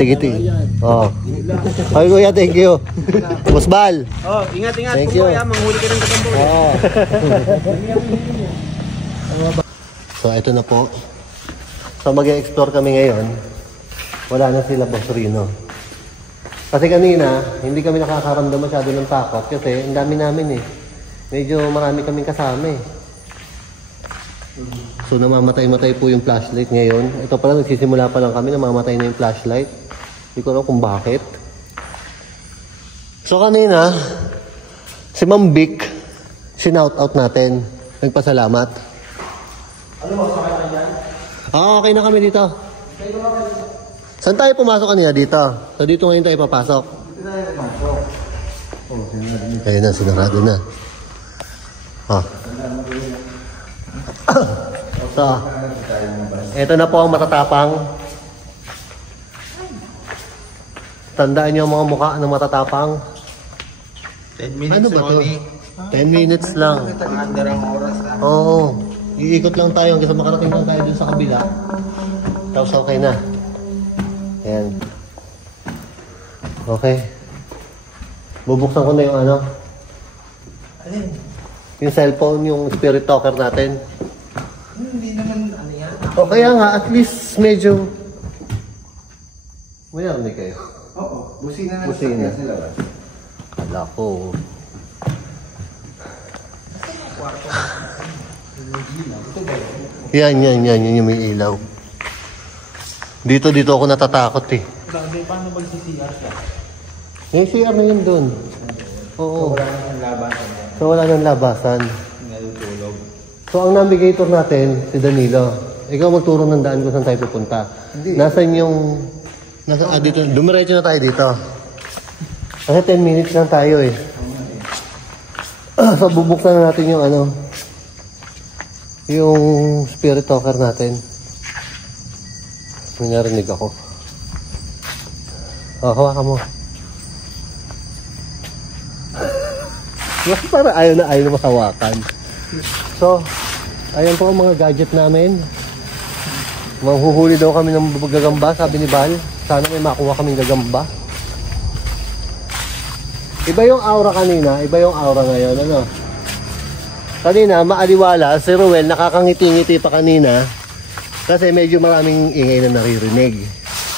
Tigiti. Oh. Ay, kuya, thank you. Musbal. Oh, ingat-ingat. Thank you. Manghuli ka ng katambo. Oh. So, ito na po. So, mag-explore kami ngayon. Wala na sila Boss Rino. Kasi kanina, hindi kami nakakaramdam masyado ng takot kasi ang dami namin eh. Medyo marami kaming kasama eh. So namamatay-matay po yung flashlight ngayon. Ito pala, nagsisimula pa lang kami, namamatay na yung flashlight. Hindi ko alam kung bakit. So kanina, si Ma'am Vic, sinout out natin. Nagpasalamat. Ano ba, sakay na yan? Okay na kami dito. Saan tayo pumasok kanina? Dito. So dito ngayon tayo papasok. Dito tayo papasok. Oh, ayun na, sinarado na. Ah. So, ito na po ang matatapang. Tandaan niyo ang mga mukha ng matatapang. 10 minutes ano ba to? 10 minutes lang. Under ang oras lang. Oo. Iikot lang tayo hanggang sa makarating lang tayo dun sa kabila. Tapos okay na. Ayan. Okay. Bubuksan ko na yung ano. Alin? Yung cellphone, yung spirit talker natin. Hindi naman ano yan. O kaya nga, at least medyo... May narinig kayo? Oo. Busina na Busina. sila ba? Kala ko. Yan yung may ilaw. Dito ako natatakot eh. Paano mag-CCR siya? Yung CR na yun dun. Oo. Wala nang labasan. So wala nang labasan. Nalutulog. So ang navigator natin, si Danilo. Ikaw magturo ng daan kung saan tayo pupunta. Hindi. Nasaan yung... dito. Dumiretso na tayo dito. Kasi 10 minutes lang tayo eh. So bubuksan na natin yung ano. Yung spirit talker natin. May narinig ako. Oh, hawakan mo. Para ayaw na mahawakan. So, ayan po ang mga gadget namin. Manghuhuli daw kami ng gagamba, sabi ni Val. Sana may makuha kaming gagamba. Iba yung aura kanina, iba yung aura ngayon, ano? Kanina, maaliwala, si Ruel nakakangiti-ngiti pa kanina kasi medyo maraming ingay na naririnig.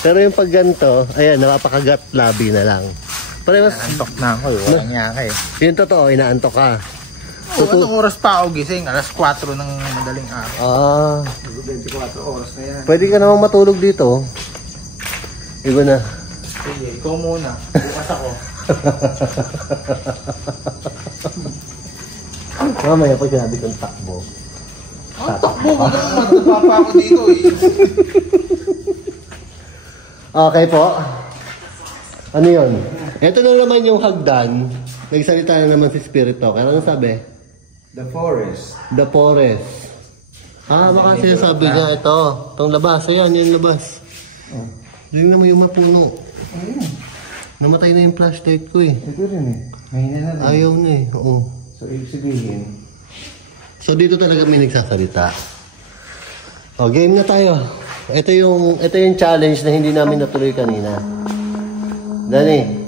Pero yung pag ganito, ayan, napapakagat labi na lang. Pero mas... Antok na ako, walang niya ka eh. Yung totoo, inaantok ka. Oo, anong oras pa ako gising? Alas 4 ng madaling araw. Ah. 24 oras na yan. Pwede ka namang matulog dito. Iba na. Sige, ikaw muna. Bukas ako. Mamaya pa sinabi kong takbo. Ang takbo ko naman. Matapapa ako dito eh. Okay po. Ano yun? Ito na naman yung hagdan. Nagsalita na naman si Spirit Talker. Ano sabi? The forest. The forest. Baka sinasabi niya ito. Itong labas. Ayan, yung labas. Oh. Yung naman yung mapuno. Ayun. Namatay na yung flashlight ko eh. Ito rin eh. Mahina na rin. Ayaw na eh. Oo. So, ibig sabihin. So, dito talaga may nagsasalita. O, game na tayo. Ito yung challenge na hindi namin natuloy kanina. Dani.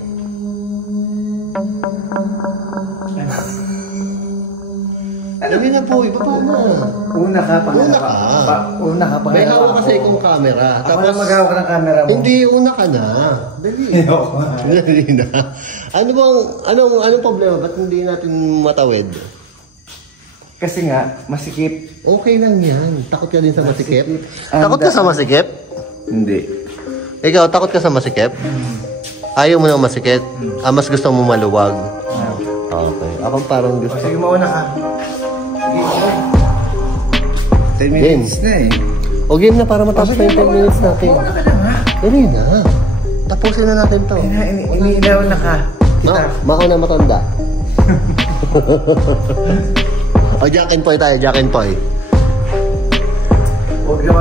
Dali na po, ibaba na. Una ka, pangalawa. Una ka, May pangalawa. hawak kasi ikong camera. Ako na maghawak ng camera mo. Hindi, una ka na. Dali. Dali na. Anong problema? Ba't hindi natin matawid? Kasi nga, masikip. Okay lang yan. Takot ka din sa masikip? Takot ka sa masikip? Hindi. Ikaw, takot ka sa masikip? Ayaw mo ng masikip? Mas gusto mo maluwag? Okay. Ako parang gusto. Sige, mauna ka. 10 minutes na eh. O game na para matapos na yung 10 minutes natin. Mauna ka lang ha. Dali na. Tapusin na natin to. Iniilaw na ka. Mauna matanda. O Jack and Poy tayo, Jack and Poy.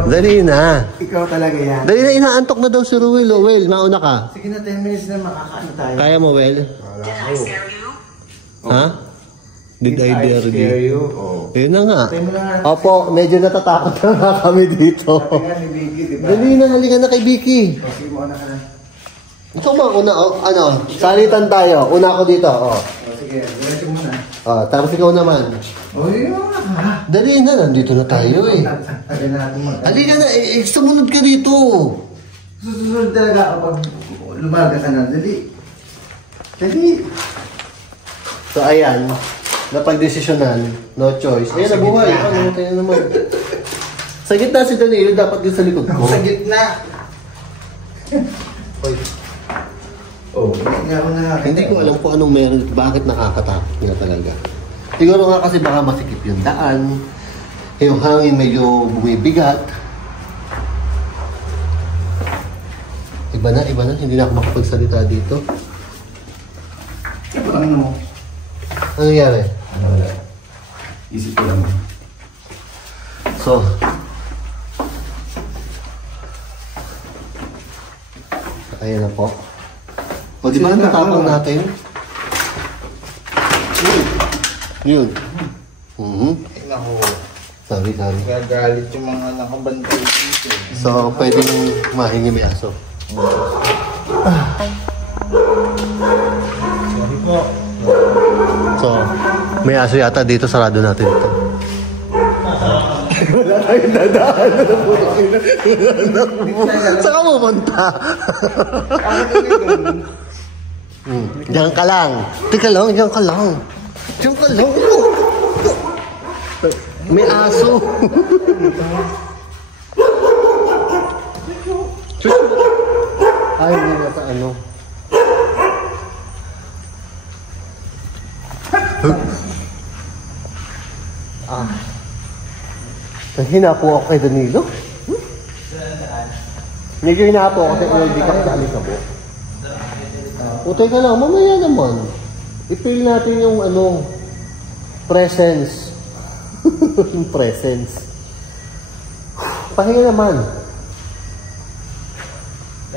Dali na. Ikaw talaga yan. Dali na, inaantok na daw si Ruel. O Wel, mauna ka. Sige na, 10 minutes na makakaano tayo. Kaya mo, Wel? Ha? Did I dare you? Oh. Yun na nga. Tayo mo na nga. Opo, medyo natatakot na nga kami dito. Sabi nga ni Vicky, diba? Dali na, halika na kay Vicky. Sige, mauna ka na. Ikaw ba una, ano, salitan tayo. Una ako dito, Sige, diretso muna. tapos ikaw naman. Yun na. Dali na, nandito na tayo eh. Tagal na natin mag- Halika na, sumunod ka dito. Susunod talaga kapag lumaga ka na. Dali. So ayan, napag-desisyonan, no choice. Ayan, nabuhay. Ano, tayo naman. Sa gitna si Danilo, dapat din sa likod ko. Sa gitna. Hoy. Hindi nga ako nakakita. Hindi ko alam kung anong meron dito, bakit nakakatakot nga talaga. Siguro nga kasi baka masikip yung daan, yung hangin medyo bumibigat. Iba na, hindi na ako makapagsalita dito. Ano? Ano nangyari? Isip ko lang. So, ayan na po. O di ba natapang natin? Yun. Naku. Sorry. Gagalit yung mga nakabantay dito. So, pwedeng mahingi may aso. Sorry po. So, may aso yata dito, sarado natin ito. Wala tayong dadaan. Saan ka pupunta? Diyan ka lang. Teka lang, diyan ka lang. Diyan ka lang. May aso. Ay, hindi na sa ano. Hinapo ako kay Danilo. Medyo hinapo ako kasi hindi ka sa alikabo. O teka lang, mamaya naman. I-feel natin yung ano, presence. Yung presence. Pahinga naman.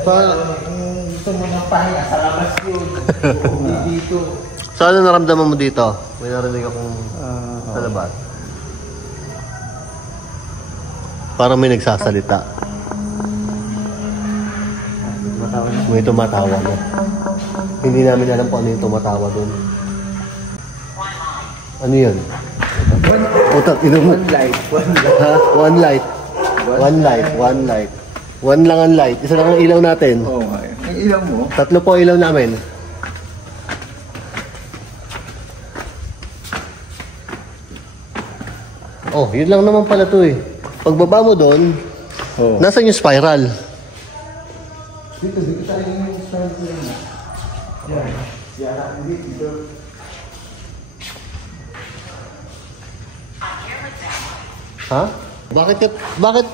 Kung gusto mo ng pahinga, sa labas yun. Hindi dito. So ano naramdaman mo dito? May narinig akong sa labas. Parang may nagsasalita. May tumatawa na. Hindi namin alam kung ano yung tumatawa doon. Ano yun? Putak, One light. Ha? One light. One lang ang light. Isa lang ang ilaw natin. Oo nga. Ang ilaw mo? 3 po ilaw namin. Oh, yun lang naman pala to eh. Pagbaba mo doon, nasan yung spiral? Dito tayo yung stand ko yun. Yan. Dito. Ha? Bakit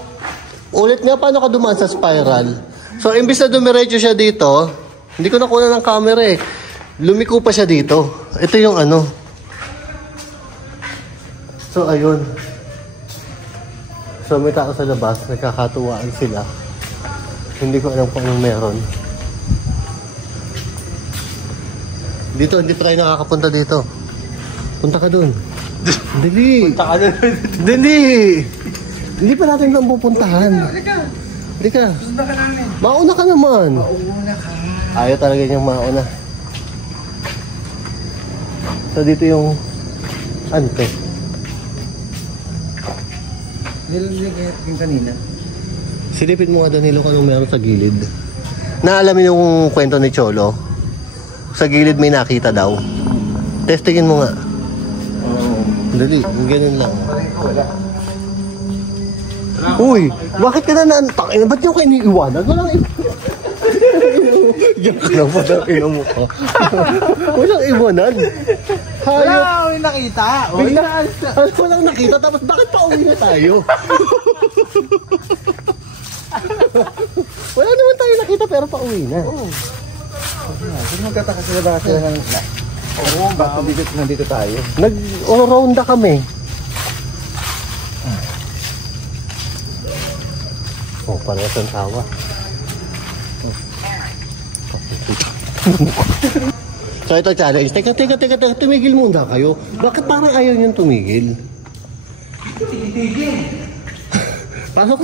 ulit nga paano ka dumaan sa spiral? So imbis na dumiretso siya dito, hindi ko nakuha ng camera eh. Lumiko pa siya dito. Ito yung ano. So ayun. So may tao sa labas, nagkakatuwaan sila. Hindi ko alam kung anong meron. Dito, hindi pa tayo nakakapunta dito. Punta ka dun. Dali. Punta ka na. Dali. Hindi pa natin lang pupuntahan. Hindi ka. Punta ka namin. Mauna ka naman. Mauna ka. Ayaw talaga niyang mauna. So dito yung ante. Nilagay yung kanina. Silipin mo nga Danilo kung anong meron sa gilid. Naalamin yung kwento ni Cholo. Sa gilid may nakita daw. Testingin mo nga. Dali, ganun lang. Wala. Uy, bakit ka na naantak? Ba't yung kayo iniiwanan? Walang Diyan ka lang pa na mo ka. Walang iwanan. Wala akong nakita. Walang nakita, tapos bakit pa uwi na tayo? Wala naman tayo nakita pero pa uwi na. Kung magkataka sila ba sila ng... Oo, bakit nandito tayo? Nag-ronda kami. Oh, parehas ang tawa. So ito challenge. Teka, tumigil muna kayo. Bakit parang ayaw niyong tumigil? Paano?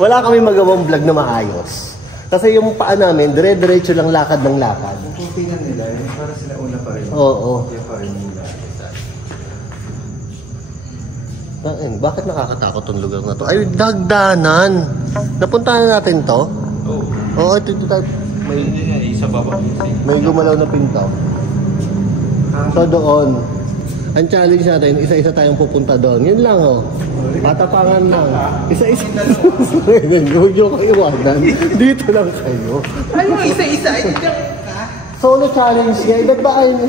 Wala kami magawang vlog na maayos. Kasi yung paa namin, dire-diretso lang lakad ng lakad. Kung tingnan nila, para sila una pa rin. Oo. Kaya pa rin nila. Bakit nakakatakot tong lugar na to? Ay, dagdanan. Napuntahan na natin to? Oo. Oo, ito. May isa baba. May gumalaw na pinto. So doon, ang challenge natin, isa-isa tayong pupunta doon. Yun lang oh. Patapangan lang. Isa-isa. Huwag nyo kayo iwanan. Dito lang kayo. Ano isa-isa? Solo challenge nga. Iba't ba kayo?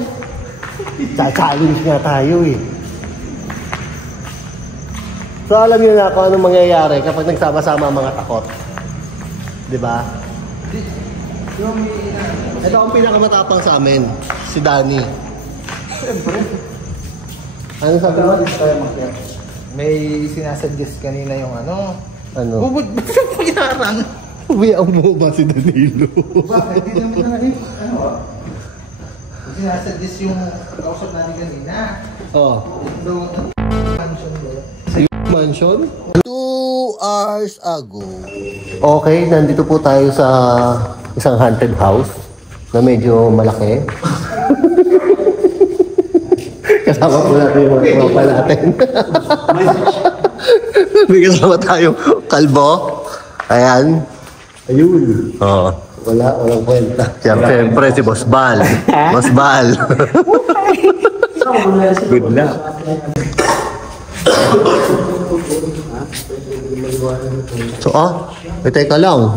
Challenge nga tayo eh. So alam niyo na kung anong mangyayari kapag nagsama-sama ang mga takot. Diba? Ito ang pinakamatapang sa amin. Si Danny. Siyempre. Ano sabi mo? May sinasuggest kanina yung ano. Ano? Bubod ba sa puyarang? Uwi ang bumaba si Danilo. Bakit? Hindi naman na rin. Ano ah? Sinasuggest yung kausap natin kanina. Oh. So, mansion ba? Mansion? 2 hours ago. Okay, nandito po tayo sa isang haunted house na medyo malaki. Kasama po natin yung mga tropa natin. May kasama tayong kalbo. Ayan. Ayun. Oo. Walang kwenta. Siyempre si Boss Bal. Boss Bal. Good luck. So teka lang.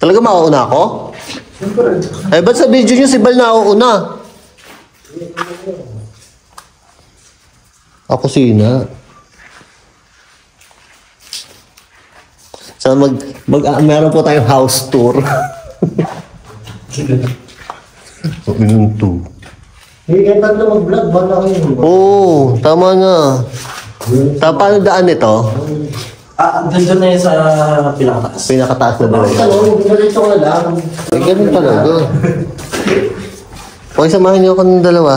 Talaga mauuna ako? Eh, ba't sa video nyo si Bal na uuna? Ako sina. So meron po tayong house tour. Yung 2. Hey, kaya na mag-vlog, bala kayo. Oo, tama na. Paano daan ito? Ganda na yun sa pinakataas. Pinakataas na dalawa. Diretso ko na lang. Eh, ganun talaga. Okay, samahan niyo ako ng dalawa.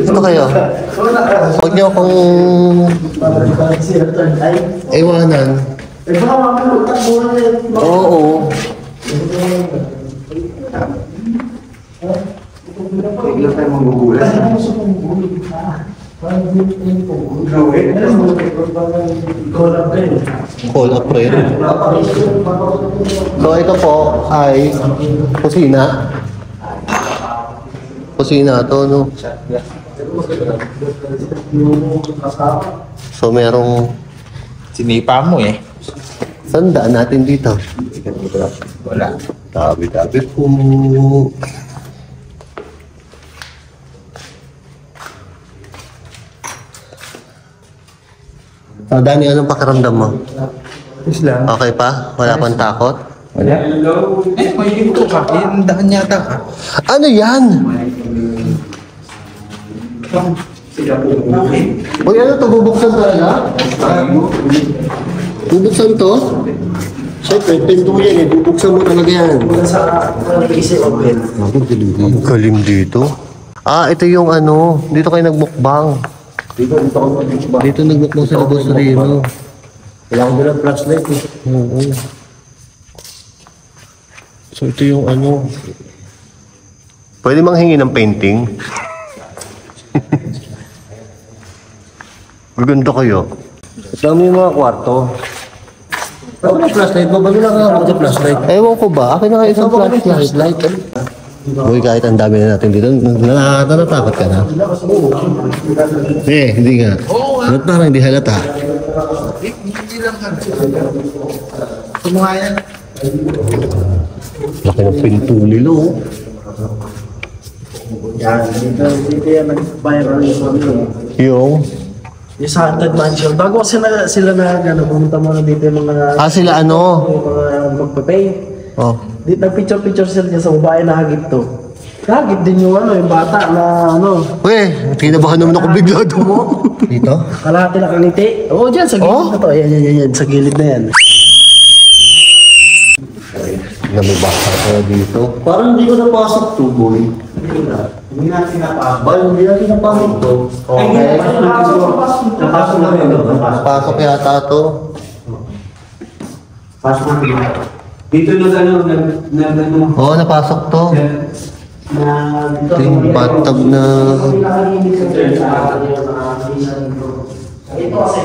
Gusto kayo? Huwag niyo akong iwanan. Eh, baka mamaya muna na yun. Oo. Bigla tayo magugulat. Call up rin. So, ito po ay kusina. Kusina to, no? So, merong... Sinipa mo eh. Saan daan natin dito? Wala. Tabi-tabi po. So, Danny, anong pakiramdam mo? Islam. Okay pa? Wala pang takot? Wala. Eh, may ginto ka. Yung daan yata ka. Ano yan? Uy, ano to? Bubuksan talaga? Bubuksan to? Siyempre, pinto yan eh. Bubuksan mo talaga yan. Sa PC open. Ang galing dito. Ito yung ano. Dito kayo nagmukbang. Dito nagmukbang sa labas na rin. Kailangan ko ng flashlight eh. Oo. So ito yung ano. Pwede manghingi ng painting? Maganda kayo. Dami yung mga kwarto. Ako na flashlight mo, bago lang ako sa flashlight. Ewan ko ba? Akin na kayo isang flashlight. Boy, kahit ang dami na natin dito, natatakot ka na? Hindi nga. Ba't parang hindi halata? Hindi lang ka. Sumuha yan. Laki ng pinto nila, oh. Yan, dito yan nag-viral yung ano. Yung sa Haunted Mansion. Bago sila na pumunta muna dito yung mga... Sila ano? Yung mga magpapaint. Oh. Dito nag-picture sila dyan sa babae na hagip to. Hagip din yung yung bata na Weh, kinabahan naman ako bigla doon. Dito? kalahati na kangiti. Oo, dyan sa gilid na to. Yan, sa gilid na yan. Na may bata kaya dito. Parang hindi ko napasok to, boy. Hindi natin napasok. Hindi natin napasok to. Okay. Napasok na rin. Napasok yata to. Pasok natin dito. Dito Oo, napasok to. Ito yung bathtub na... Ito kasi,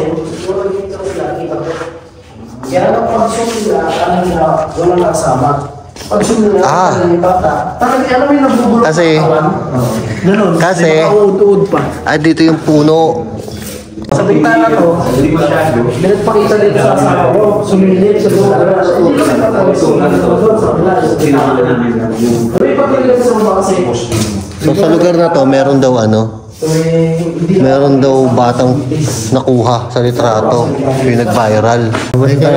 kaya nang pag-zoom nila, walang kasama. Pag-zoom nila, yung bata. Alam mo yung nabubulok kasi, ganun, nakauud-uud pa. dito yung puno. Sa bintana to, pinagpakita dito sa asawa ko, sumilip sa doon. Hindi ko nagpapagsunan ito doon sa pinala. May pagkakita sa mga kasi. So sa lugar na to, meron daw meron daw batang nakuha sa litrato. Yung nag-viral.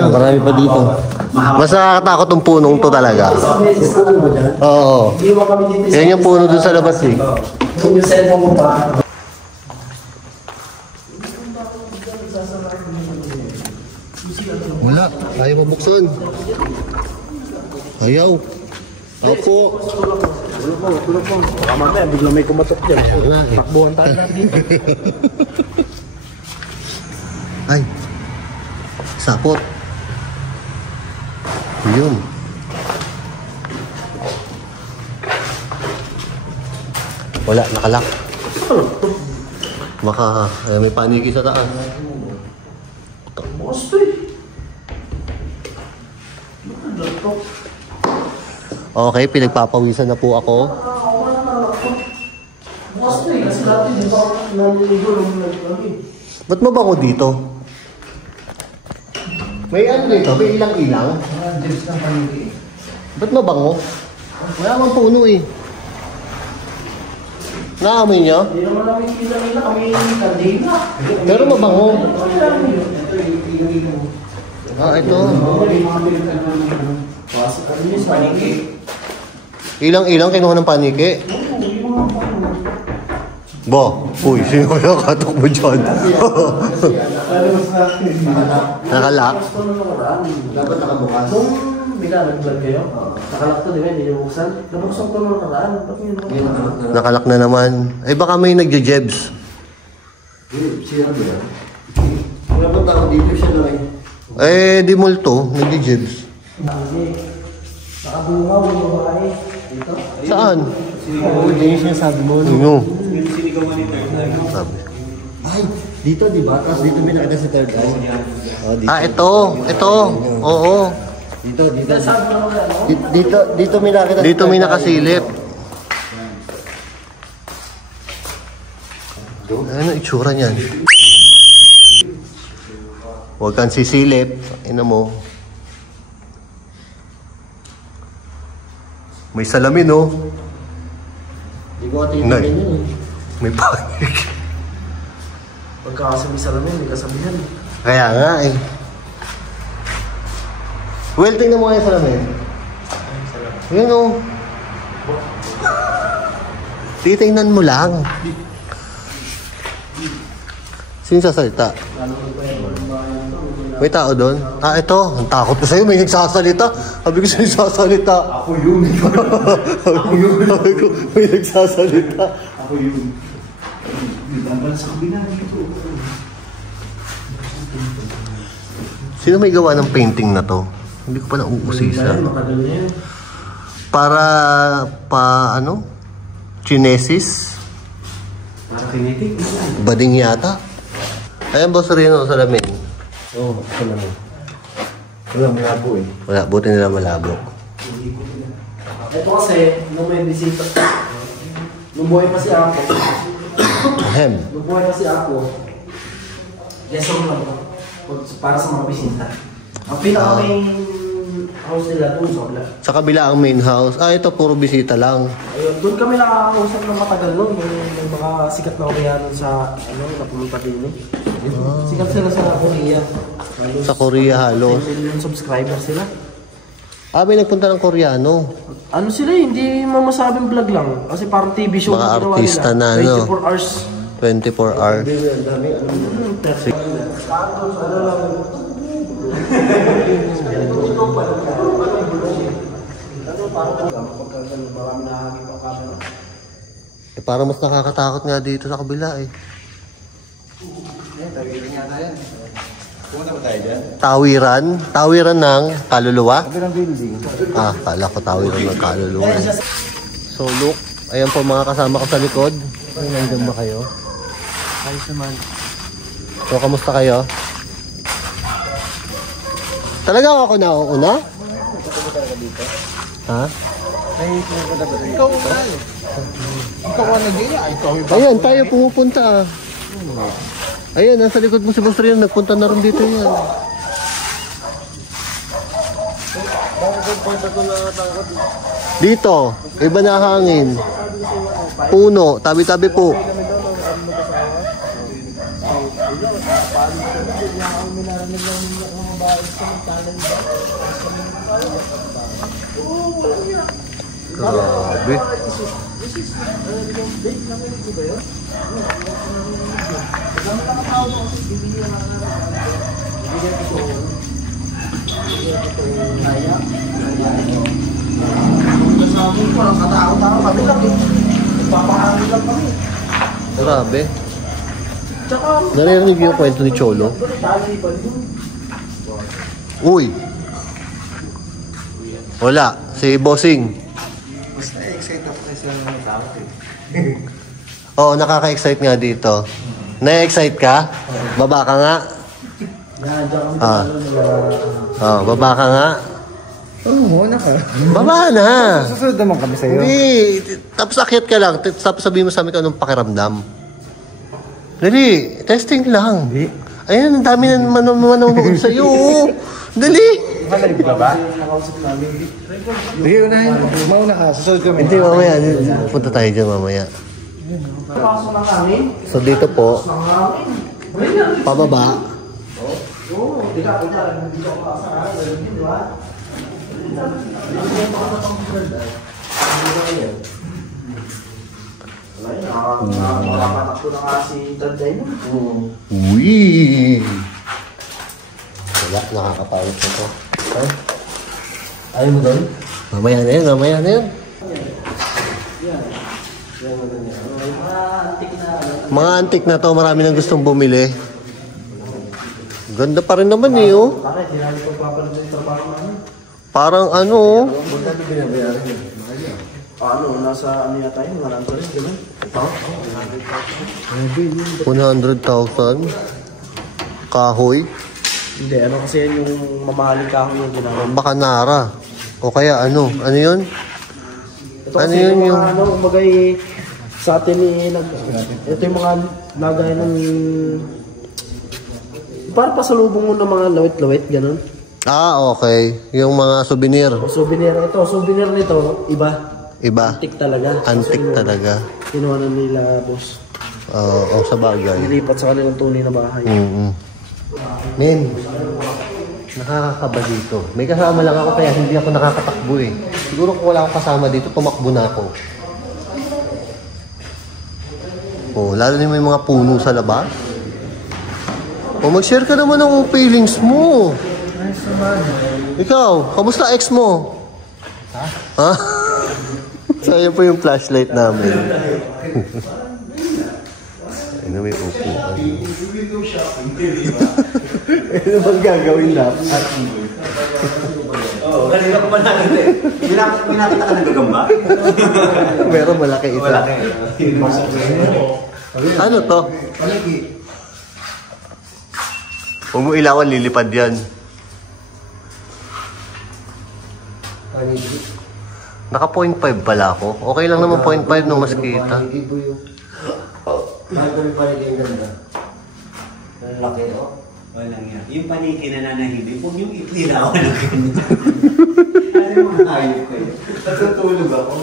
Marami pa dito. Mas nakakatakot yung punong to talaga. Oo. Yan yung puno dun sa labas eh. Kung yung cellphone mo pa, wala. Ayaw mabuksan. Ayaw. Opo. tulog po. Baka mamaya, biglang may kumatok dyan. Takbuhan tayo lang dito. Ay. Sapot. Yun. Wala, nakalak. Baka may paniki sa taas. Bukas to eh. Okay, pinagpapawisan na po ako. Bukas to eh. Kasi dati dito ako naliligo nung nag-lagi. Ba't mabango dito? May ano dito? May ilang-ilang? Ba't mabango? Wala mang puno eh. Naamoy niyo? Hindi naman namin ilang-ilang. Kami kandila. Pero mabango. Ito. Ilang-ilang kinuha ng paniki. Bo, uy, sino kaya katok mo dyan? Nakalak? Dapat nakabukas. Kung nag-vlog kayo, nakalak to, di ba? Hindi nyo buksan. Nabuksan ko nung nakaraan. Ba't yun? Nakalak na naman. Ay baka may nagja-jebs. Siya ba yan? Wala ba tao dito siya na eh? Di multo. Nagja-jebs. Nakabungaw yung babae. Dito? Saan? Oo, yun yung sinasabi mo. Ano? Ay, dito di ba? Tapos dito may nakita si third eye. Oh, dito. Ito. Ito. Oo. Dito. Dito may nakita. Dito may nakasilip. Ano itsura niyan? Huwag kang sisilip. Ina mo. May salamin, oh. Hindi ko titignan yun eh. May panik. Pagka kasi may salamin, may kasabihan. Kaya nga eh. Well, tingnan mo kayo salamin. Yun, oh. Titingnan mo lang. Sino sasalita? May tao doon? Ito. Ang takot ko sa'yo. May nagsasalita. Sabi ko sa'yo nagsasalita. Ako yun. Sabi ko, may nagsasalita. Ako yun. Nagtambal sa kabila dito. Sino may gawa ng painting na to? Hindi ko pa nauusisa. Matagal na yun. Para, ano? Chinesis? Para kinetic. Bading yata. Ayan, Boss Rino, salamin. Oo, salamin. Wala, malabo eh. Wala, buti nila malabo. Ito kasi, nung may bisita, nung buhay pa si Apo, Ahem. nung buhay pa si Apo, lesson lang ito, para sa mga bisita. Ang pinaka-main house nila doon sa kabila. Sa kabila ang main house. Ito, puro bisita lang. Ayun, doon kami nakakausap ng matagal noon. May mga sikat na Koreanon sa, na pumunta din eh. Sikat sila sa Korea. Sa Korea halos. 10 million subscriber sila. May nagpunta ng Koreano. Ano sila eh, hindi mo masabing vlog lang. Kasi parang TV show Mga na ginawa artista nila. na, no? 24 hours. 24 hours. Parang mas nakakatakot nga dito sa kabila eh. Pumunta ba tayo dyan? Tawiran ng kaluluwa. Sabi ng building. Kala ko tawiran ng kaluluwa. So look, ayan po mga kasama ko sa likod. Nandiyan ba kayo? Ayos naman. So, kamusta kayo? Talaga ako nauuna? Ha? Ay, pumunta ba tayo? Ikaw na eh. Ikaw ang nag-iya. Ikaw yung Ayan, tayo pumupunta. Ayan, nasa likod mo si Boss Rian. Nagpunta na rin dito yan. Dito, iba na hangin. Puno, tabi-tabi po. Grabe. Grabe. Narinig yung kwento ni Cholo. Uy. Wala. Si Bossing. excited ako kasi lang ng tao eh. Oo, nakaka-excite nga dito. Na-excite ka? Baba ka nga. Baba ka nga. Muna ka. Baba na. Susunod naman kami sa'yo. Hindi. Tapos akyat ka lang. Tapos sabihin mo sa amin kung anong pakiramdam. Dali. Testing lang. Hindi. Ayan, ang dami na manonood sa'yo. Dali. Malalig ka ba? Sige, unahin. Mauna ka. Susunod kami. Hindi, mamaya. Punta tayo dyan mamaya. So dito po, pababa. Uy! Wala, nakakapawit na to. Ayaw mo doon? Mamaya na yan, mamaya na yan. Mga antik na to, marami nang gustong bumili. Ganda pa rin naman eh, oh. Parang ano, Ano, nasa ano yata yun? 100 rin, gano'n? 100,000. Kahoy. Hindi, ano kasi yan yung mamahaling kahoy yung ginagawa. Baka Nara. O kaya ano yun? Ito Ano kasi yun yung yung... mga ano, kumagay sa atin ito yung mga lagay ng... Para pasalubong mo ng mga lawit-lawit, gano'n. Okay. Yung mga souvenir. O souvenir, ito, souvenir nito, iba. Iba. Antik talaga. Antik Kasi talaga. Kinuha na nila, boss. Sa bagay. Nilipat sa kanilang tunay na bahay. Men, nakakakaba dito. May kasama lang ako kaya hindi ako nakakatakbo eh. Siguro kung wala akong kasama dito, tumakbo na ako. Lalo na yung mga puno sa labas. Mag-share ka naman ng feelings mo. Nice naman. Ikaw, kamusta ex mo? Ha? So, ayan po yung flashlight namin. Ayun na may upuan. Ano bang gagawin na? Kanina ko manalo eh. Minakita ka nagagamba? Meron malaki isa. Ano to? Huwag mo ilawan, lilipad yan. Naka 0.5 pala ako. Okay lang naman 0.5 nung mas kita. Gagawin pa rin yung ganda. Ang laki, oh. Walang yan. Yung paniki na nanahimik, huwag yung itlinawan ng ganyan. Ano yung mga hayop kayo? Natutulog ako.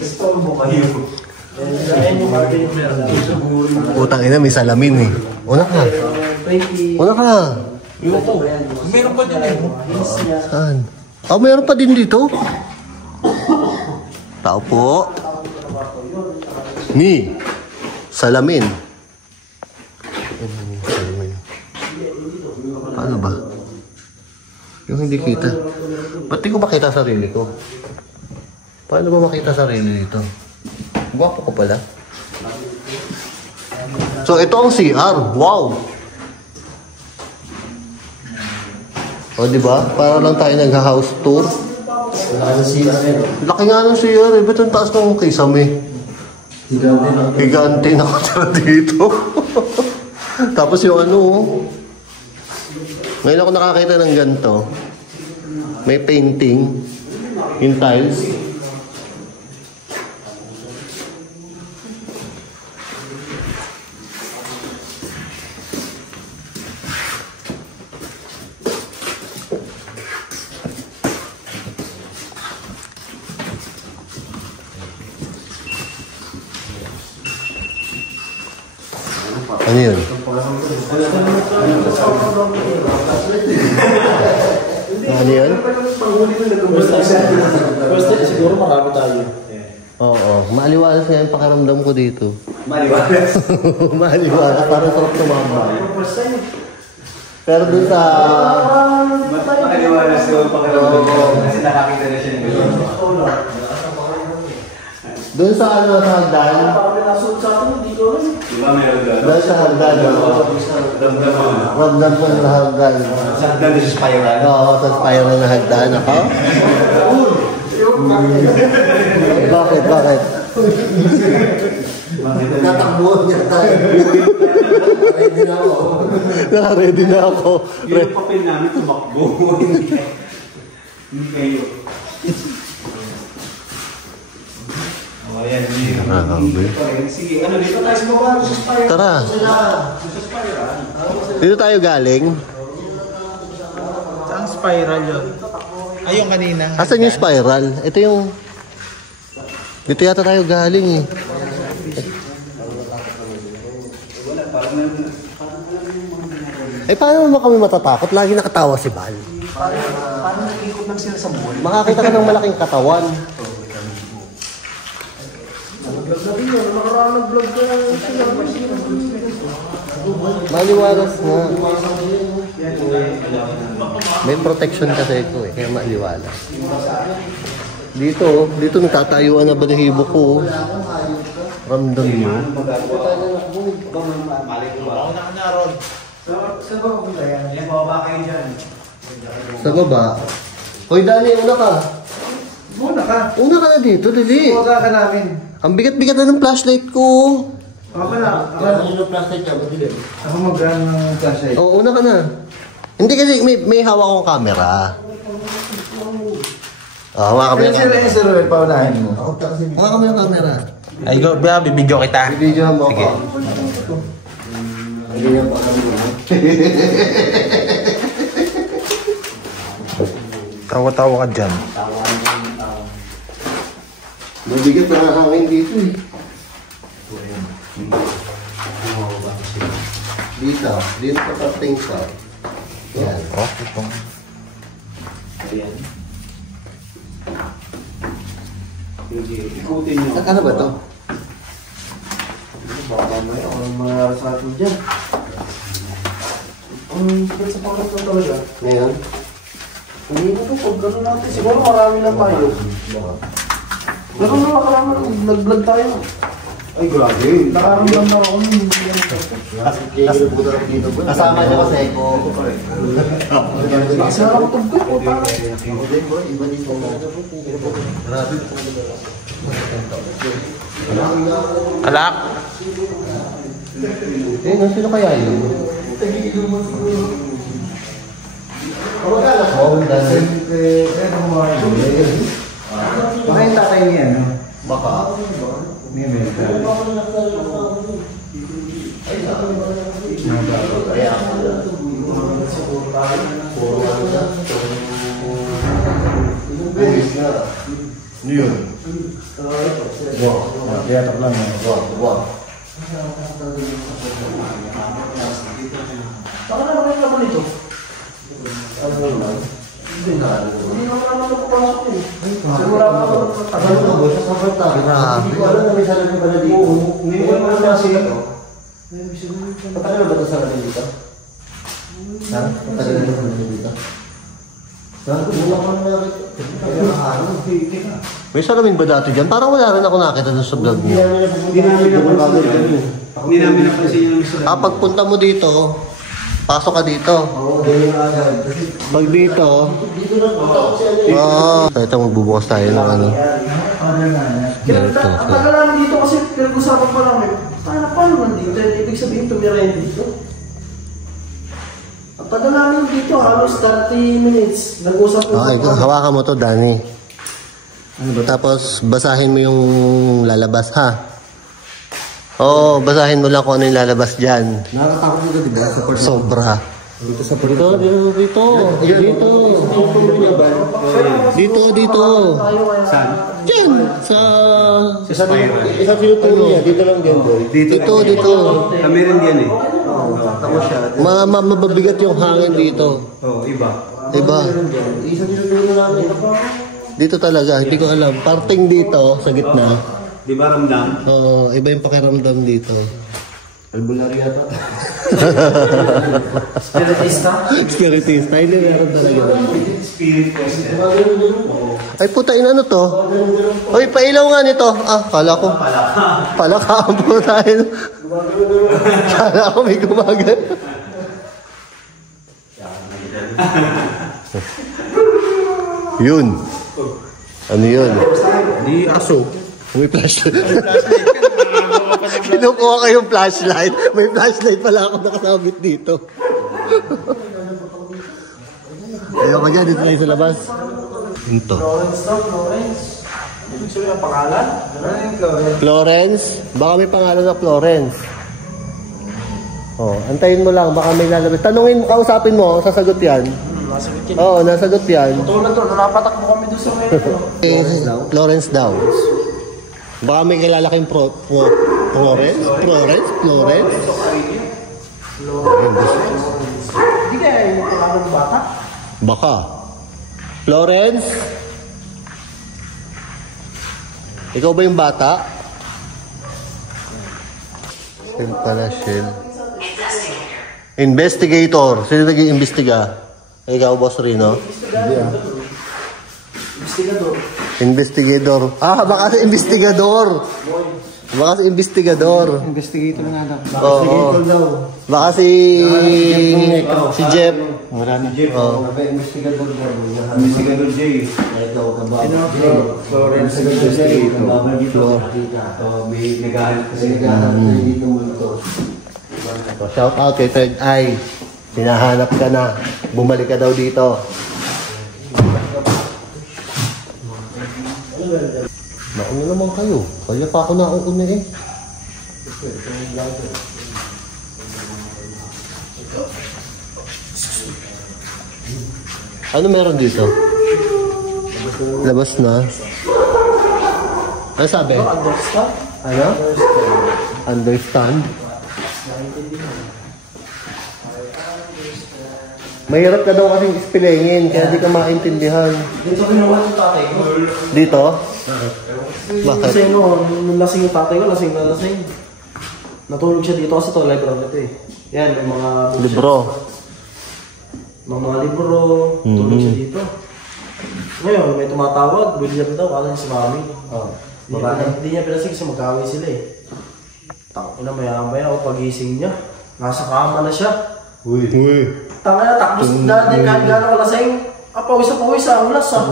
Istorbo kayo. Ayan yung mga yung Utang ina, may salamin eh. Una ka. 20. Una ka. Meron pa din eh. Saan? Meron pa din dito. Tao po. Ni. Salamin. Salamin. Paano ba? Yung hindi kita. Ba't di ko makita sarili ko? Paano ba makita sarili dito? Gwapo ko pala. So, ito ang CR. Wow! O, di ba? Para lang tayo nag-house tour. Laki nga ng CR eh. Ba't ang taas ng kisame? Higante na ako dito. Tapos yung ano, ngayon ako nakakita ng ganito. May painting. Yung tiles. Ano yun? Ano yun? First, siguro marami tayo. Oo. Maaliwalas nga yung pakiramdam ko dito. Maliwalas. Maaliwalas. Parang sarap tumama. Pero dun sa... Maliwalas yung pakiramdam ko. Kasi nakakita na siya ng Dun sa ano, sa hagdan. Di ba meron gano'n? Dun sa hagdan. Ramdam mo. Ramdam ko ng hagdan. Sa hagdan na sa spiral. Oo, sa spiral na hagdan ako. Bakit? Bakit? Tatakbuhan niya tayo. Ready na ako. Ready na ako. Yung papel namin tumakbo. Hindi kayo. Oh, ayan. Sige, ano dito tayo sa baba? Sa spiral. Tara. Dito tayo galing. Saan spiral yun? Ay, yung kanina. Asan yung spiral? Ito yung... Dito yata tayo galing eh. Eh, paano naman kami matatakot? Lagi nakatawa si Val. Paano nag-ikot lang sila sa buhay? Makakita ka ng malaking katawan. Maliwalas nga. May protection kasi ito eh, kaya maliwalas. Dito nagtatayuan na balahibo ko. Ramdam nyo. Sa baba po yan? Yan, bababa kayo dyan. Sa baba. Hoy Dani, una ka. Muna ka. Una ka na dito, dali. Huwag ka namin. Ang bigat-bigat na ng flashlight ko. Ako na. Ako mag-run ng flashlight. Oo, una ka na. Hindi kasi may hawak akong camera. Hawak kami ng camera. Sir Ruel, paunahin mo. Hawak kami ng camera. Ay, go, bibigyo kita. Video mo Sige. ako. Tawa-tawa ka dyan. Mabigat na ang hangin dito eh. Dito pating sa. Yan. Oh, ito. Ayan. Ikutin nyo. Ano ba to? Baka may ako ang mga sa atin dyan. Sa pangat na talaga. Ngayon? Hindi mo ito, pag gano'n natin, siguro marami lang tayo. Pero nakakalaman, nag-vlog tayo. Ay, grabe. Nakaramdam na ako. Kasama niyo kasi ko. Kasi nakakatog ko. Iba dito. Grabe. Alak! Sino kaya yun? Baka yung tatay niya, no? Baka. May medal. Ano yun? Tiyatak lang. Wow. Baka naman yung laman ito. Hindi na. Hindi naman naman napapasok eh. Siguro ako. Ano to boy? Sa kaparta. Grabe. Hindi ko alam na may sarili pala dito. Hindi ko naman kasi ito. Matagal na ba ito sarili dito? Ha? Matagal na ba dito? Saan ko bulang ko na nakita? May salamin ba dati dyan? Parang wala rin ako nakita doon sa vlog niyo. Hindi namin napansin yung Pagpunta mo dito, Pasok ka dito. Oo, ganyan nga agad. Pag dito, Dito na punta ko si ano. ito magbubukas tayo ng ano. Ganito. Ang tagal namin dito kasi pinag-usapan pa namin. Paano nandito? Ibig sabihin tumira yan dito. Ang tagal namin dito, halos 30 minutes. Nag-usap Okay, hawakan mo to, Danny. Tapos, basahin mo yung lalabas, ha? Oo, basahin mo lang kung ano yung lalabas dyan. Nakakatakot mo ka, diba? Sa part Sobra. dito sa part. Dito. Saan? Dyan, sa... Isang sinutuloy niya. Dito lang din, boy. Dito. Kami rin yan eh. Tapos siya. Mababigat yung hangin dito. Oo, iba. Diba? Isang sinutuloy namin. Dito talaga, hindi ko alam. Parting dito, sa gitna. Di ba ramdam? Oo, iba yung pakiramdam dito. Albulary yata. Spiritista. Spiritista, hindi meron talaga. Spirit question. Ay puta, ano to? Uy, pailaw nga nito. Kala ko. Palaka ang puta. Kala ko may gumagal. Yun. Ano yun? Di aso. May flashlight. Kinukuha ko yung flashlight. May flashlight pala ako nakasabit dito. Ayoko dyan, dito tayo sa labas. Ito. Florence. Ibig sabihin ang pangalan? Florence? Baka may pangalan na Florence. Oh, antayin mo lang, baka may lalabas. Tanungin, kausapin mo, sasagot yan. Masagot yun. Oo, nasagot yan. Tulad to, napatakbo kami doon sa ngayon. Florence daw. Baka may kilala kayong Florence? Hindi kaya yung pangalan ng bata? Baka. Florence? Ikaw ba yung bata? Shell pala, Shell. Investigator. Sino nag-iimbestiga? Ikaw, Boss Rino? Investigador. Investigator. Baka si investigador. Baka si investigador. Investigator nga daw. Oo. Baka si Jeff. Marami. Oo. Investigator daw. Investigador J. Ito, kababa. Florence Investigator. May naghahanap kasi. Dito mo ito. Shout out kay Fred Ay. Hinahanap ka na. Bumalik ka daw dito. Nauna naman kayo. Kaya pa ako nauuna eh. Ano meron dito? Labas na. Ano sabi? Understand? Ano? Understand? Mahirap ka daw kasing ispilengin, kaya di ka maintindihan. Dito kinuha yung tatay ko. Dito? Bakit? Kasi nung lasing yung tatay ko, lasing na lasing. Natulog siya dito kasi ito, library ito eh. Yan, may mga books Libro. siya. Mga libro, tulog siya dito. Ngayon, may tumatawag, William daw, kala niya si Mami. Hindi niya pinasig kasi mag-away sila eh. Tangina, maya-maya, pagising niya. Nasa kama na siya. Uy. Tangina, takbo sa dati, kahit gano'n ko lasing. Pawis ang ulas ah.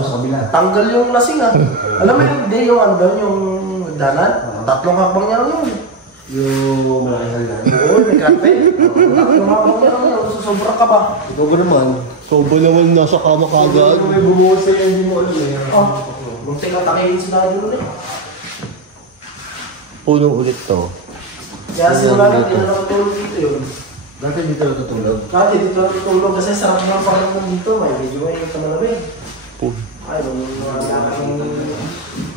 Tanggal yung lasing ah. Alam mo yung day yung andon, yung danan? 3 hakbang niya yun. Yung malaking halaga. Oo, may karpe. 3 hakbang niya yun. Sobra ka ba? Ikaw ba naman? Sobo naman nasa kama kagad. Kung may bumuhos sa'yo, hindi mo alam eh. Muntik na takihin si daddy ulit. Puno ulit to. Kaya simula na, hindi na nakatulog dito yun. Dati dito natutulog. Dati dito natutulog kasi sarap ng pakiramdam dito. May medyo may kamalamig. Ay, nung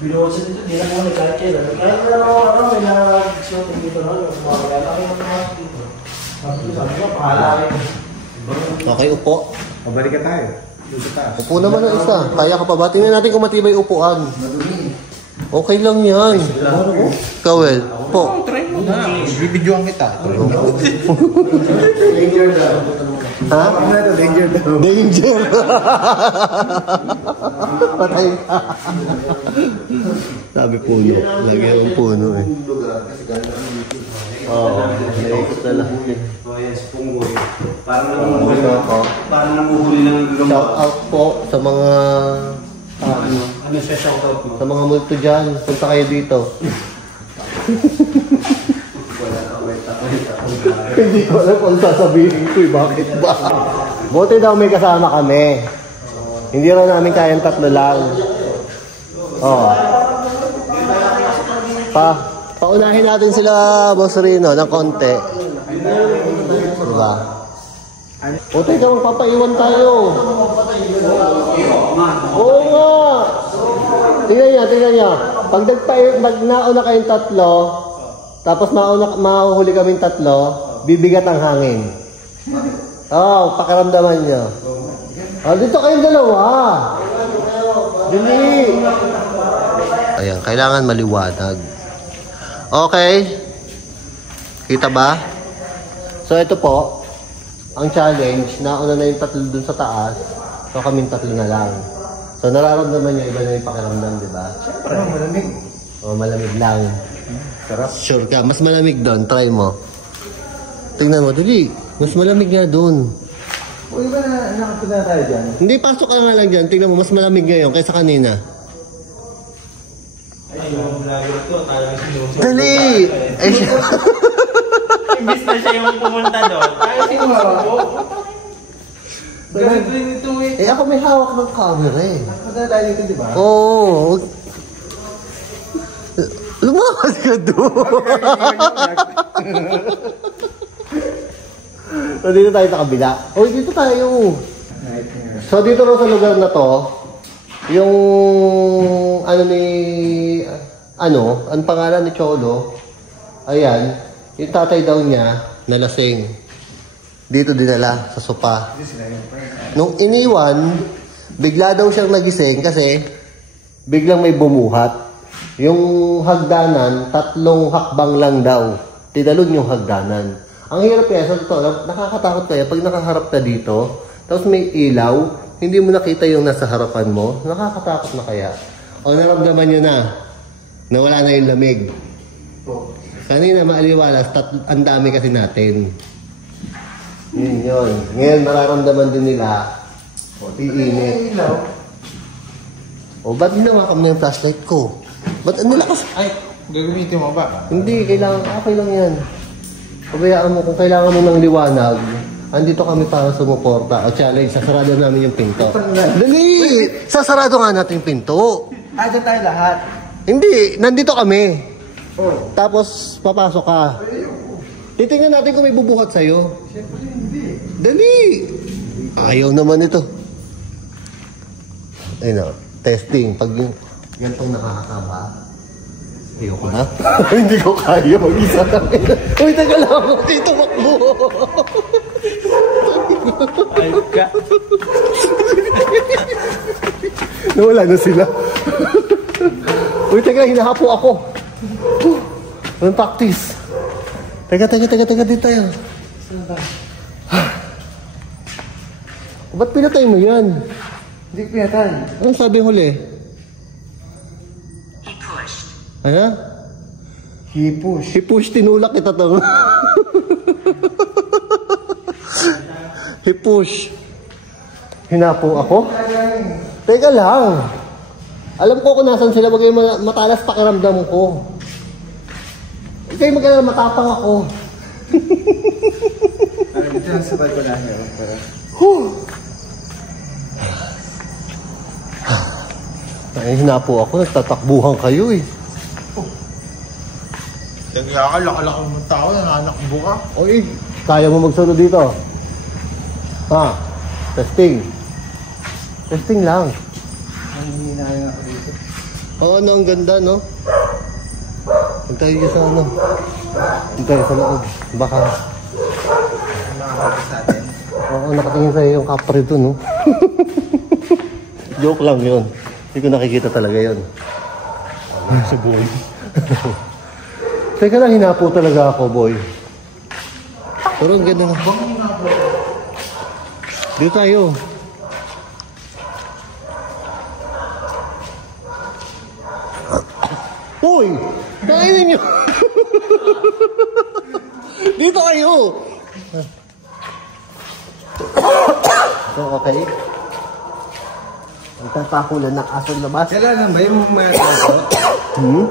binuhod siya dito, di na mo nagkahit kayo. Kahit na naman may nag-shooting dito na, yung mga kaya kami naman dito. Sabi ko, pahala rin. Okay, upo. Pabalik ka tayo. Dito tayo. Upo naman ang isa. Kaya ka pa ba? Tingnan natin kung matibay upuan. Okay lang yan. Kawel, upo. Bibidyoan kita. Danger daw. Ha? Danger daw. Danger! Patay ka. Sabi puno. Lagi ang puno eh. Oo, naikot na lang. So, yan, si Punggoy. Parang namuhuli ng lumabas. Shout out po sa mga Ano siya shoutout mo? sa mga multo dyan. Punta kayo dito. Hindi ko alam kung sasabihin ko bakit ba. Buti daw may kasama kami. Hindi raw namin kayang tatlo lang. Oo. Paunahin natin sila, Boss Rino, ng konti. Diba? O teka, magpapaiwan tayo. Oo nga. Tingnan niya. Pag nauna kayong tatlo, tapos mahuhuli kaming tatlo, bibigat ang hangin. Pakiramdaman niyo. Dito kayong dalawa. Dili. Ayan, kailangan maliwanag. Okay. Kita ba? So ito po, ang challenge, nauna na yung tatlo dun sa taas, so kaming tatlo na lang. So nararamdaman niyo, iba na yung pakiramdam, di ba? Parang malamig. Malamig lang. Sarap. Sure ka, mas malamig doon, try mo. Tingnan mo, dali. Mas malamig nga doon. O iba na nakapunta na tayo dyan. Hindi, pasok ka nga lang dyan. Tingnan mo, mas malamig ngayon kaysa kanina. Ay, yung vlogger to, tayo sinusunod. Dali! Ay, siya. Imbis na siya yung pumunta doon. Tayo sinusunod. Ganito rin ito eh. Ako may hawak ng camera eh. Nakapunta na tayo dito, di ba? Oo. Lumakas ka doon. So dito tayo sa kabila. Dito tayo. So dito rin sa lugar na to, yung ang pangalan ni Cholo, ayan, yung tatay daw niya, nalasing. Dito dinala sa sopa. Nung iniwan, bigla daw siyang nagising kasi biglang may bumuhat. Yung hagdanan, 3 hakbang lang daw. Tinalon yung hagdanan. Ang hirap kaya, sa totoo, nakakatakot kaya pag nakaharap ka dito, tapos may ilaw, hindi mo nakita yung nasa harapan mo, nakakatakot na kaya. O naramdaman nyo na wala na yung lamig. Kanina maaliwalas, ang dami kasi natin. Yun. Ngayon mararamdaman din nila, iinit. Ba't ginawa ka mo yung flashlight ko? Ba't ang nilakas? Ay, gagamitin mo ba? Hindi, okay lang yan. Pabayaan mo, kung kailangan mo ng liwanag, andito kami para sumuporta. O challenge, sasarado namin yung pinto. Dali! Sasarado nga natin yung pinto. Dyan tayo lahat. Hindi, nandito kami. Tapos, papasok ka. Titingnan natin kung may bubuhat sa'yo. Siyempre hindi. Dali! Ayaw naman ito. Ayun o, testing. Pag yung gantong nakakataba, ayoko na. Hindi ko kaya mag-isa kami. Uy, taga lang ako dito makbo. Ayok ka. Nawala na sila. Uy, taga, hinahapo ako. Walang practice. Teka, dito tayo. Ba't pinatay mo yan? Hindi ko pinatay. Anong sabi huli? Ano? He push. Si Push, tinulak kita to. Si Push. Hinapo ako? Teka lang. Alam ko kung nasan sila, bagay matalas pakiramdam ko. Ikay mag-alala, matapang ako. Dito lang sa ko na. Ay, hinapo ako, nagtatakbuhan kayo eh. Kaya ka, lakalak ng tao, nananakbo ka. Oy, kaya mo magsunod dito? Ha? Testing. Testing lang. Hindi na ako dito. Oo, ang ganda, no? Huwag tayo dito sa ano. Huwag tayo sa loob. Baka. Nakakabas natin. Oo, nakatingin sa'yo yung kapre doon, no? Joke lang yun. Hindi ko nakikita talaga yun. Sa boy. Teka lang, hinapo talaga ako, boy. Pero ang ganda nga. Dito tayo. Uy! Kainin nyo! Dito kayo! So, okay. Ang tatakulan ng aso labas. Kailangan ba yung mga tayo?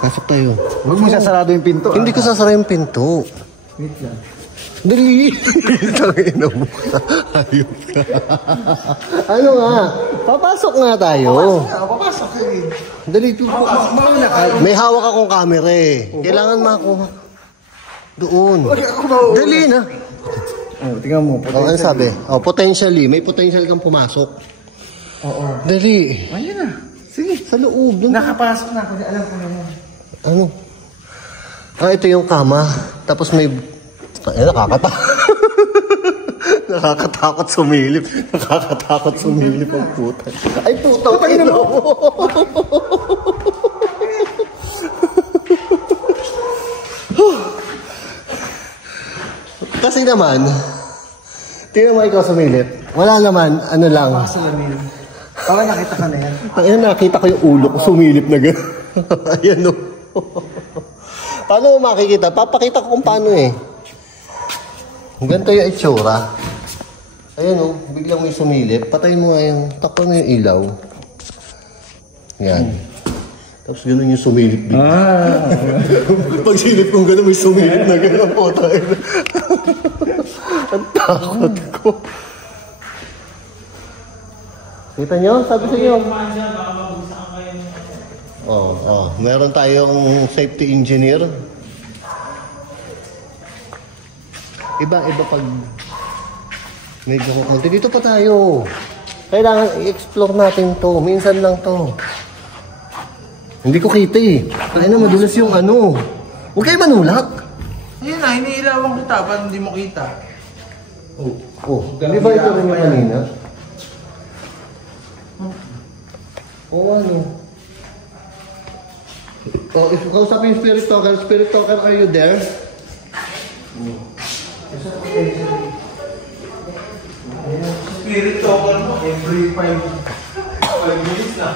Pasok tayo. Huwag mo sasarado yung pinto. Hindi ko sasara yung pinto. Wait lang. Dali! Tangina mo ka. Ayop ka. Ano nga? Papasok nga tayo. Papasok ka eh. Dali. Mauna ka. May hawak akong camera eh. Kailangan makuha. Doon. Dali na. Oh, tingnan mo. Oh, ano sabi? Oh, potentially. May potential kang pumasok. Oo. Dali. Ayun na. Sige. Sa loob. Doon. Nakapasok na ako. Alam ko na yan. Ano? Ah, ito yung kama. Tapos may... Ay, nakakatakot. Nakakatakot sumilip. Nakakatakot sumilip ang puta. Ay, puta. Ay, no. Kasi naman, tingnan mo ikaw sumilip. Wala naman, ano lang. Baka nakita ka na yan. Ayun, nakita ko yung ulo ko sumilip na gano'n. Ayan o. Paano mo makikita? Papakita ko kung paano eh. Ganito yung itsura. Ayan o, biglang may sumilip. Patayin mo nga yung, takpan mo yung ilaw. Yan. Tapos gano'n yung sumilip bigla. Pag silip kong gano'n, may sumilip na gano'n po tayo. Ang takot ko. Kita nyo? Sabi sa inyo. Meron tayong safety engineer. Iba-iba pag medyo kukunti. Dito pa tayo. Kailangan i-explore natin to. Minsan lang to. Hindi ko kita eh. Kaya na madulas yung ano. Huwag kayo manulak. Ayun na, iniilawan kita. Paano hindi mo kita? Hindi ba ito rin yung kanina? Ano? If kausapin yung spirit talker, are you there? Spirit talker mo, every 5 minutes na.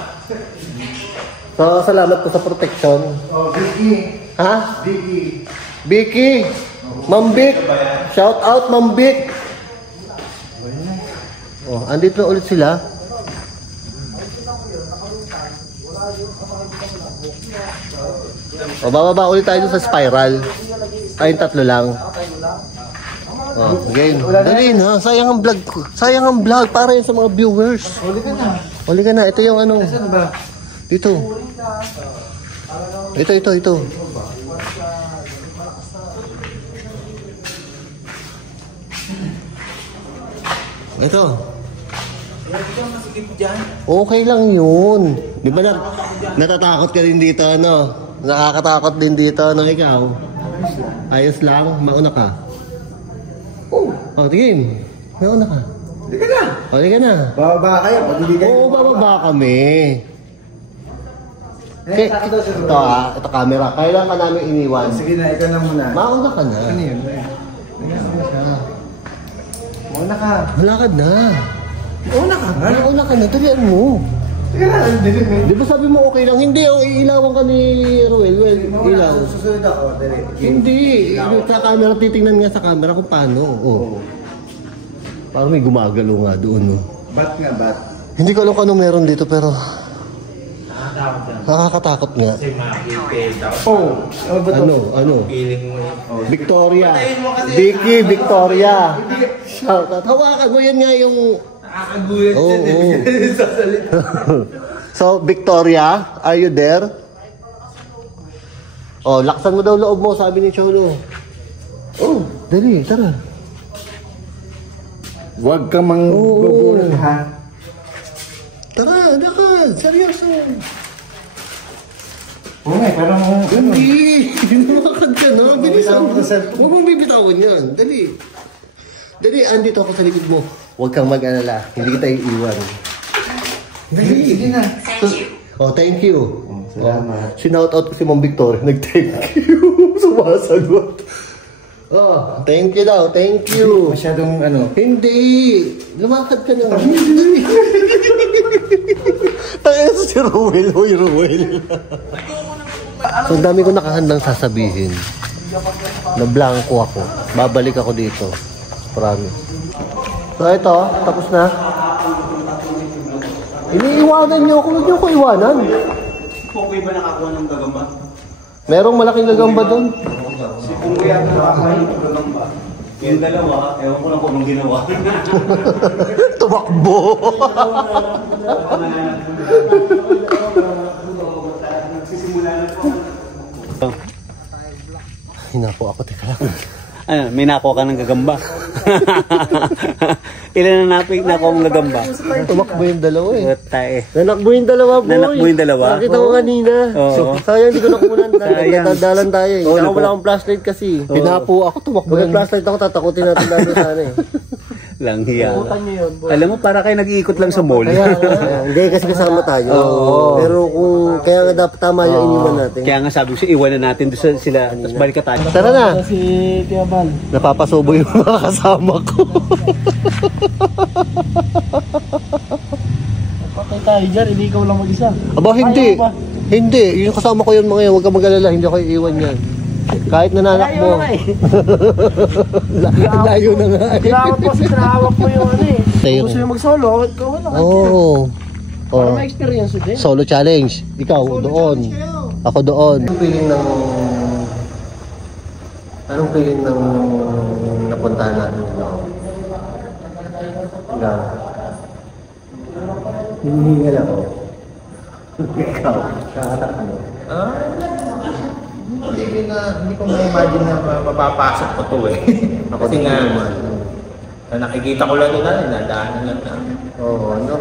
So, salamat po sa protection. Oh, Vicky. Ha? Vicky. Vicky! Ma'am Vic! Shout out, Ma'am Vic! Oh, andito na ulit sila. O, bababa ulit tayo sa spiral. Tayong tatlo lang. O, game. Dali na, sayang ang vlog ko. Sayang ang vlog para yun sa mga viewers. Uli ka na. Uli ka na, ito yung ano. Saan ba? Dito. Ito. Ito. Okay lang yun. Di ba natatakot ka din dito, ano? Nakakatakot din dito, ano ikaw? Ayos lang, mauna ka. Tingin. Mauna ka. Hindi ka na. Bababa kayo, pag hindi kayo. Oo, bababa kami. Ito camera. Kailan ka namin iniwan? Sige na, ikaw na muna. Mauna ka na. Ano yun? Mauna ka. Malakad na. Mauna ka nga. Mauna ka na. Dalian mo. Sige na, dilim eh. Di ba sabi mo okay lang? Hindi, iilawan ka ni Ruel. Well, ilaw. Susunod ako, dali. Hindi. Sa camera, titingnan nga sa camera kung paano. Parang may gumagalo nga doon. No? Bat nga, bat. Hindi ko alam kung ano meron dito pero nakakatakot nga. Kasi makikita Oh, Ano? feeling mo Victoria. Vicky, Victoria. Shout out. Hawakan mo yan nga yung... nakakagulat Oo. yan eh. Sasalita. So, Victoria, are you there? Oh, laksan mo daw loob mo, sabi ni Cholo. Oh, dali, tara. Huwag kang manggugulat ha. Tara, lakad. Seryoso. Oo nga, parang Hindi. Lakad ka na. Bilisan mo. Huwag mong bibitawan yan. Dali. Dali, andito ako sa likod mo. Huwag kang mag-alala. Hindi kita iiwan. Dali, sige na. Oh, thank you. Salamat. Sinout out ko si Ma'am Victoria. Nag-thank you. Sumasagot. Oh, thank you daw. Thank you. Masyadong ano. Hindi. Lumakad ka na. Tayo si Ruel. Hoy, Ruel. So, ang dami ko nakahandang sasabihin. Na blanco ako. Babalik ako dito. Promise. So, ito. Tapos na. Iniiwanan niyo ako. Huwag niyo ko iwanan. Pokoy ba nakakuha ng gagamba? Merong malaking gagamba doon. Si Punggoy yata nakakuha ng gagamba. Yung dalawa, ewan ko lang kung anong ginawa. Tumakbo. Nagsisimula na po. Hinapo ako. Teka lang. Ano, may nakuha ka ng gagamba. Ilan na nakuha ng gagamba? Tumakbo yung dalawa eh. Tae. Nanakbo yung dalawa, boy. Nanakbo yung dalawa? Nakita ko kanina. Oo. Sayang, hindi ko nakunan. Sayang. Nagdadalan tayo eh. Oo, Wala akong flashlight kasi. Oo. Pinapo ako, tumakbo. Pag flashlight ako, tatakutin natin lalo sana eh. Langhiya. Putan niyo yun, boy. Alam mo, para kayo nag-iikot lang sa mall. Kaya nga, hindi kasi kasama tayo. Oo. Pero kung, kaya nga dapat tama yung iniwan natin. Kaya nga sabi ko siya, iwanan natin doon sila, tapos balik ka tayo. Tara na. Si Tia Val. Napapasubo yung mga kasama ko. Patay tayo dyan, hindi ikaw lang mag-isa. Aba, hindi. Ayaw ba? Hindi. Yung kasama ko yun mga yan. Huwag kang mag-alala. Hindi ako iiwan yan. Kahit nananakbo. Layo na nga eh. Kailangan po, sinahawak mo yung ano eh. Tayo. Gusto yung mag-solo, ikaw wala. Oo. Para Oh. may experience din. Solo challenge. Ikaw, doon. Ako doon. Anong feeling ng... Anong feeling ng napuntahan natin dito? Ikaw. Hinihingal ako. Ikaw. Kakatakbo. Hindi ko ma-imagine na mapapasok ko to eh. Kasi nga, nakikita ko lang yun na, nadaanan lang na. Oo, ano?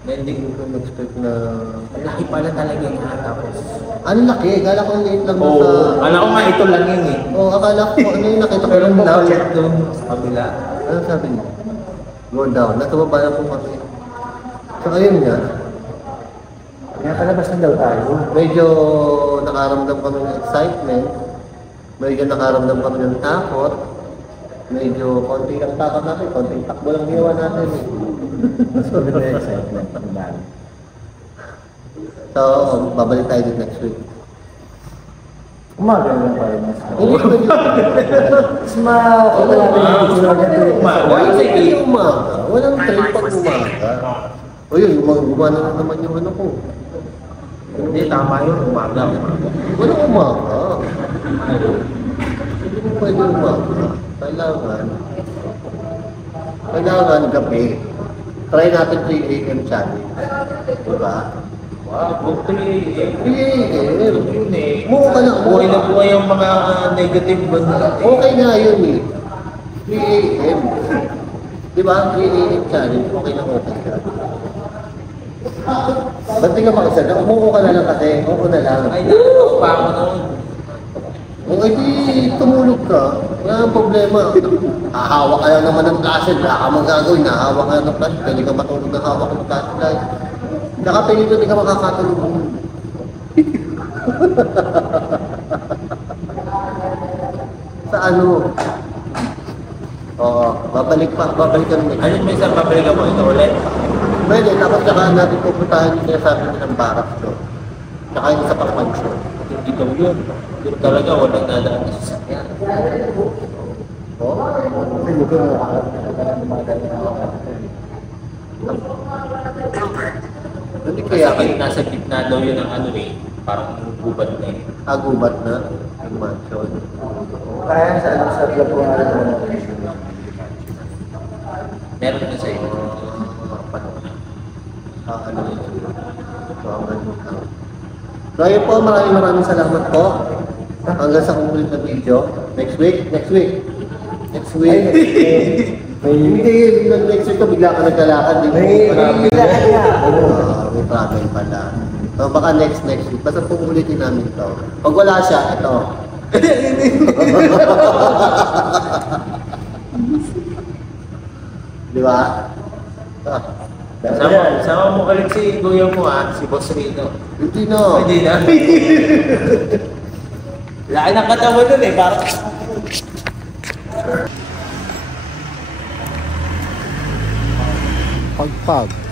Hindi Hindi ko expect na... ang laki pala talaga yung tapos. Ano laki? Akala ko liit lang Oo, sa... alam ko nga ito lang yun eh. Oo, akala ko ano yung nakita ko Pero lang kung down. check doon sa kabila. Ano sabi niyo? Go down. Nasa baba na po kami. So ayun nga. Kaya palabas na daw tayo. Medyo nakaramdam kami ng excitement. Medyo nakaramdam kami ng takot. Medyo konti ang takot natin. Konting takbo lang ginawa natin. Sabi na yung excitement. So, babalik tayo din next week. Umaga lang tayo. Hindi ko medyo... Mas makita natin yung itsura niya. Hindi umaga. Walang trip pag umaga. O yun, gumana na naman yung ano ko. Hindi, tama yun. Umaga. Walang umaga. Hindi mo pwede umaga. Kailangan gabi. Try natin 3 AM challenge. Diba? Wow, 3 AM. 3 AM. Yun eh. Buo ka na. Buhay na buhay yung mga negative ba na. Okay nga yun eh. 3 AM. Diba? 3 AM challenge. Okay na okay ka. Ba't di ka makasal? Umuo ka na lang kasi. Oo na lang. Ay, nakakao pa ako noon. O edi tumulog ka, wala nang problema. Hahawak ka lang naman ng flashlight, wala ka magagawin, nahawak ka lang ng flashlight, pwede ka matulog ng hawak ng flashlight. Saka pinito, di ka makakatulog. Sa ano? Oo, babalik ka naman. Ano may isang pabrika mo ito ulit? Pwede, tapos saka natin pupuntahan yung sinasabi nila ng barak to. Saka yung sa pang-pansyo. Hindi daw yun. Doon talaga walang dadaan sa sasakyan. Oo? Hindi kaya Kaya nasa gitna daw yun ng ano eh. Parang gubat na eh. agubat na yung mansion. Kaya sa Labuan mo. Meron na sa iyo. Ano yun? So, ang ganun lang. So, ayun po, maraming salamat po. Hanggang sa kumulit na video. Next week. Hindi, next week ko bigla ka naglalakad. May naglalakad nga. May problem pala. So, baka next week. Basta pumulitin namin ito. Pag wala siya, ito. Di ba? Sama mo kalit si Kuya mo si Boss Rito. Hindi na. Hindi na. Laki ng katawan nun eh, parang... Pagpag.